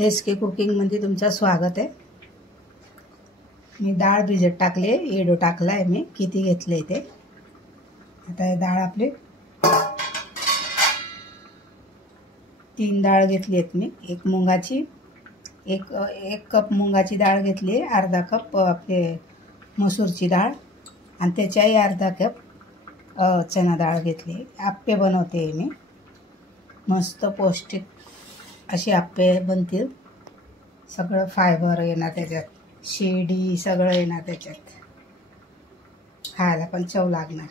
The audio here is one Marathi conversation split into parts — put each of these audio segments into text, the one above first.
SK कुकिंगमध्ये तुमचं स्वागत आहे। मी डाळ भिजत टाकले, एडो टाकला आहे मी, किती घेतले ते। आता हे डाळ आपले 3 डाळ घेतली आहेत मी। एक मुंगाची, एक कप मुंगाची डाळ घेतली, अर्धा कप आपले मसूरची डाळ आणि त्याच्याही अर्धा कप चना डाळ घेतली। आप्पे बनवते मी, मस्त पौष्टिक अशी आप्पे बनतील। सगळं फायबर येणार त्याच्यात, शिडी सगळं येणार त्याच्यात, खायला पण चव लागणार।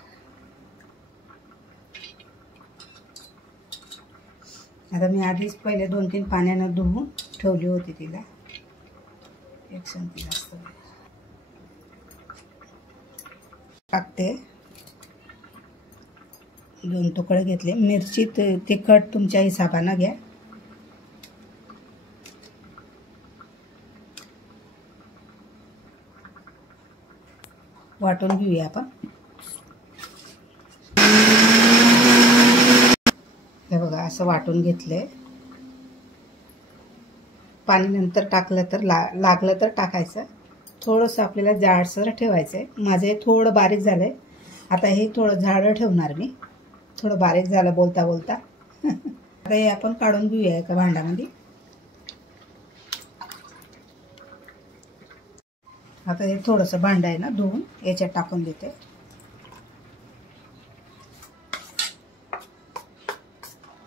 आता मी आधीच पहिले 2-3 पाण्यानं धुवून ठेवली होती तिला। एक संती जास्त टाकते, 2 तुकडे घेतले। मिरची तिखट तुमच्या हिशोबाने घ्या। वाटून घेऊया आपण। हे बघा असं वाटून घेतले। पाणी नंतर टाकलं तर लागलं तर टाकायचं। थोडंसं आपल्याला जाडसर ठेवायचं आहे। माझं हे थोडं बारीक झालंय, आता हे थोडं जाडं ठेवणार मी। थोडं बारीक झालं बोलता बोलता। आता हे आपण काढून घेऊया एका भांड्यामध्ये। आता हे थोडंसं भांडं आहे ना, धुवून याच्यात टाकून देते।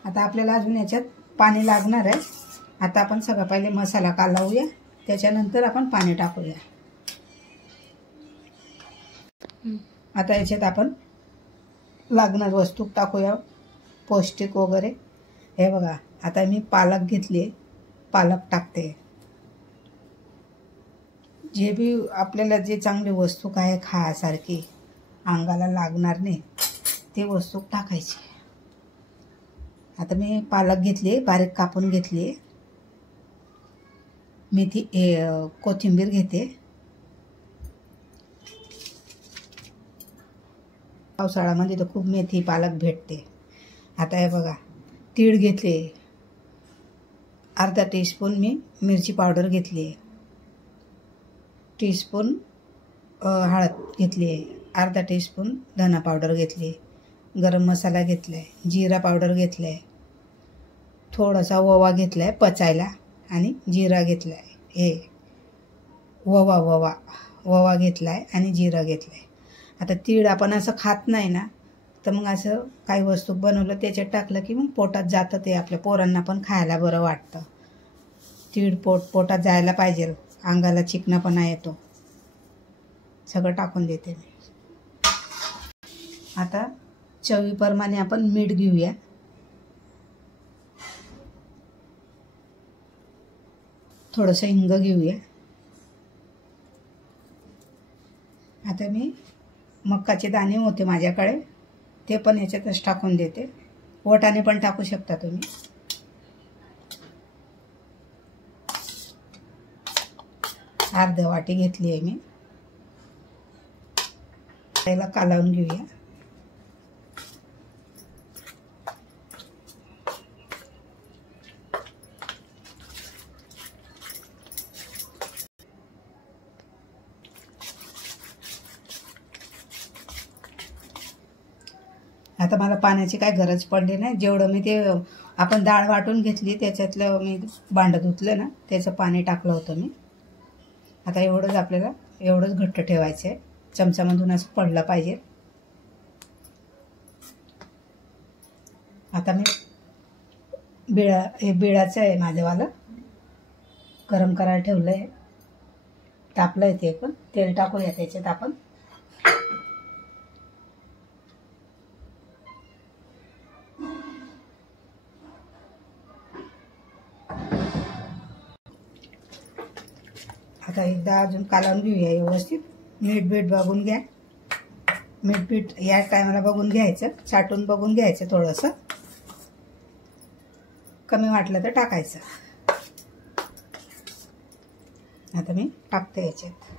आता आपल्याला अजून याच्यात पाणी लागणार आहे। आता आपण सगळं पहिले मसाला कालवूया, त्याच्यानंतर आपण पाणी टाकूया। आता याच्यात आपण लागणार वस्तू टाकूया, पौष्टिक वगैरे। हे बघा, आता मी पालक घेतली, पालक टाकते। जे भी आपल्याला जे चांगली वस्तू काय खायासारखी अंगाला लागणार नाही ते वस्तू टाकायची। आता मी पालक घेतली, बारीक कापून घेतली। मेथी कोथिंबीर घेते। पावसाळ्यामध्ये तर खूप मेथी पालक भेटते। आता हे बघा, तीळ घेतले, अर्धा टीस्पून मी मिरची पावडर घेतली, टीस्पून हळद घेतली आहे, अर्धा टीस्पून धना पावडर घेतली, गरम मसाला घेतलाय, जिरा पावडर घेतलाय, थोडासा ओवा घेतलाय पचायला आणि जिरा घेतलाय। हे ओवा घेतलाय आणि जिरा घेतलाय। आता तीळ आपण असं खात नाही ना, तर मग असं काही वस्तू बनवलं त्याच्यात टाकलं की मग पोटात जातं, ते आपल्या पोरांना पण खायला बरं वाटतं। तीळ पोटात जायला पाहिजे, अंगाला चिकनापणा येतो। सगळं टाकून देते मी। आता चवीप्रमाणे आपण मीठ घेऊया। थोडंसं हिंग घेऊया। आता मी मक्काचे दाणे होते माझ्याकडे, ते पण याच्यातच टाकून देते। वाटाणे पण टाकू शकता तुम्ही। अर्धा वाटी घेतली आहे मी। त्याला कालवून घेऊया। आता मला पाण्याची काय गरज पडली नाही। जेवढं मी ते आपण डाळ वाटून घेतली त्याच्यातलं मी भांडं धुतलं ना, त्याचं पाणी टाकलं होतं मी। आता एवढंच आपल्याला, एवढंच घट्ट ठेवायचं आहे। चमचामधून असं पडलं पाहिजे। आता मी बिळाचं आहे माझंवालं, गरम करायला ठेवलं आहे, तापलं आहे ते पण। तेल टाकूया त्याच्यात आपण। आता एकदा अजून कालवून घेऊया व्यवस्थित। मीठ बघून घ्या, मीठ या टायमाला बघून घ्यायचं, चाटून बघून घ्यायचं। थोडंसं कमी वाटलं तर टाकायचं। आता मी टाकते याच्यात।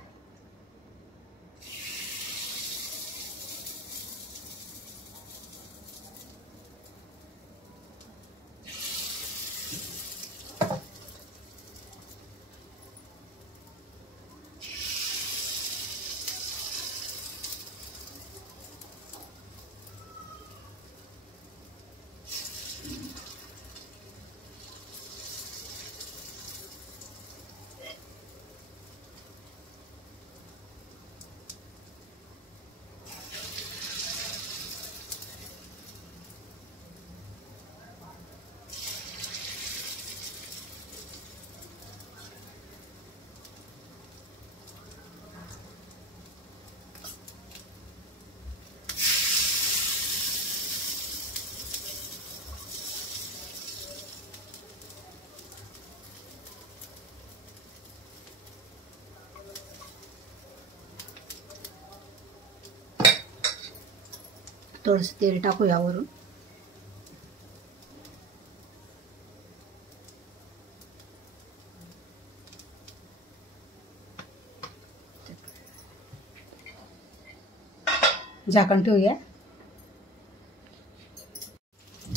थोडंसं तेल टाकू यावरून. झाकण ठेवूया.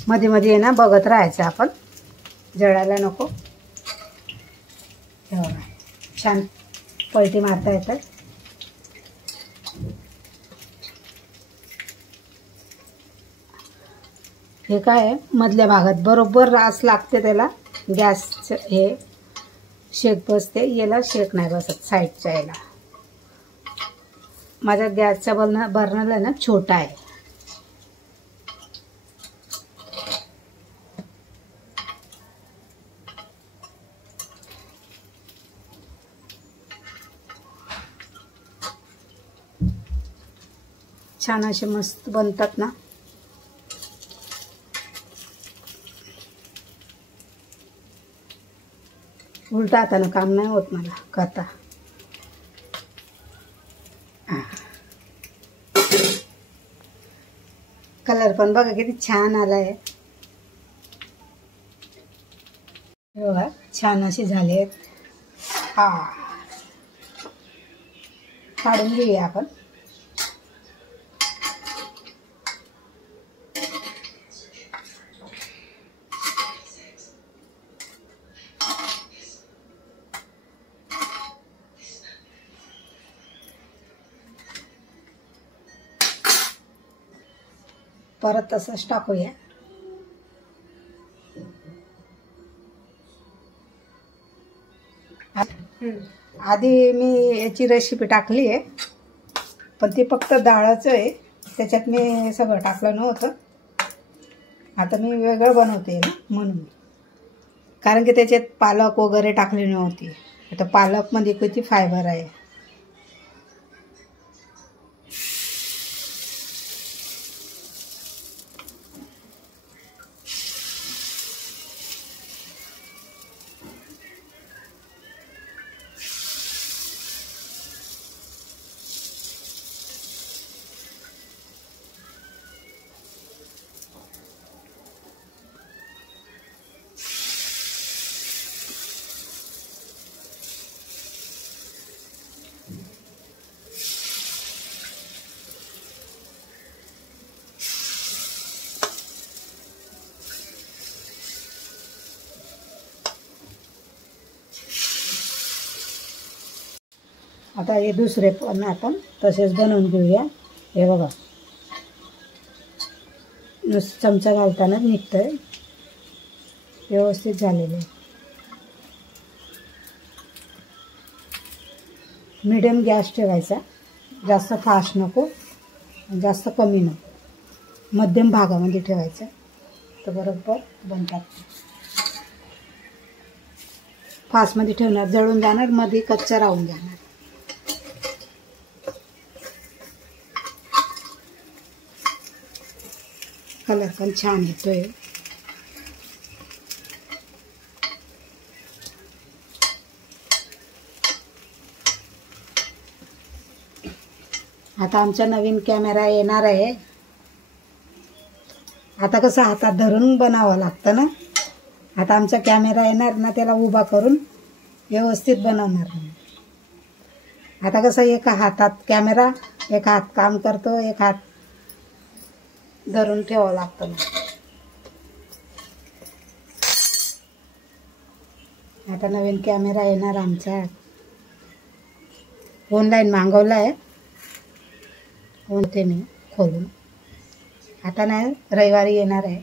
मध्ये मध्ये आहे ना बघत राहायचं आपण, जळायला नको. हे बघा छान पलटी मारता येतात. हे काय आहे मधल्या भागात बरोबर रास लागते त्याला. गॅसचं हे शेक बसते, याला शेक नाही बसत साईडच्या याला. माझा गॅसचा बर्नर आहे ना छोटा आहे. छान असे मस्त बनतात ना. उलटा हातानं काम नाही होत मला करता. कलर पण बघा किती छान आलाय. बघा छान असे झालेत. हा काढून घेऊया आपण. परत तसंच टाकूया. आधी मी याची रेसिपी टाकली आहे, पण ती फक्त डाळच आहे, त्याच्यात मी सगळं टाकलं नव्हतं. आता मी वेगळं बनवते ना म्हणून, कारण की त्याच्यात पालक वगैरे टाकली नव्हती. आता पालकमध्ये किती फायबर आहे. आता हे दुसरे पण आपण तसेच बनवून घेऊया. हे बघा नुसतं चमचा घालताना निघतंय, व्यवस्थित झालेलं आहे. मीडियम गॅस ठेवायचा, जास्त फास्ट नको जास्त कमी नको, मध्यम भागामध्ये ठेवायचा, तर बरोबर बनतात. फास्टमध्ये ठेवणार जळून जाणार, मध्ये कच्चा राहून जाणार. कलर पण छान येतोय. आता आमचा नवीन कॅमेरा येणार आहे. आता कसं हातात धरून बनावं लागतं ना. आता आमचा कॅमेरा येणार ना, त्याला उभा करून व्यवस्थित बनवणार. आता कसं एका हातात कॅमेरा, एक हात काम करतो, एक हात धरून ठेवावं लागतं ना. आता नवीन कॅमेरा येणार आमचा, ऑनलाईन मागवला आहे. होते मी खोलून, आता नाही रविवारी येणार आहे.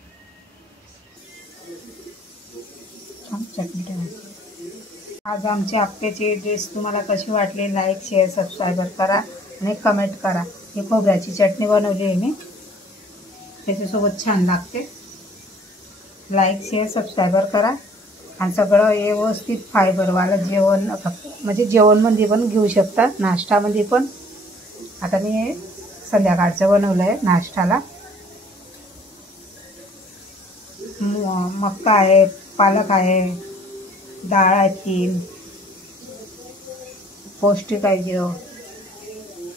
चटणी ठेवायची. आज आमची आप्याची डिश तुम्हाला कशी वाटली, लाईक शेअर सबस्क्राईबर करा आणि कमेंट करा. ही खोबऱ्याची चटणी बनवली आहे मी, त्याच्यासोबत छान लागते. लाईक शेअर सबस्क्राईबर करा. आणि सगळं व्यवस्थित फायबरवालं जेवण, म्हणजे जेवणमध्ये पण घेऊ शकता, नाश्तामध्ये पण. आता मी संध्याकाळचं बनवलं आहे नाश्त्याला. मक्का आहे, पालक आहे, डाळ आहे 3, पौष्टिक आहे जेवण.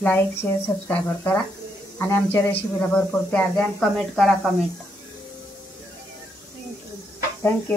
लाईक शेअर सबस्क्राईबर करा. आणि आमच्या रेसिपीला भरपूर प्यार द्या आणि कमेंट करा. थँक्यू.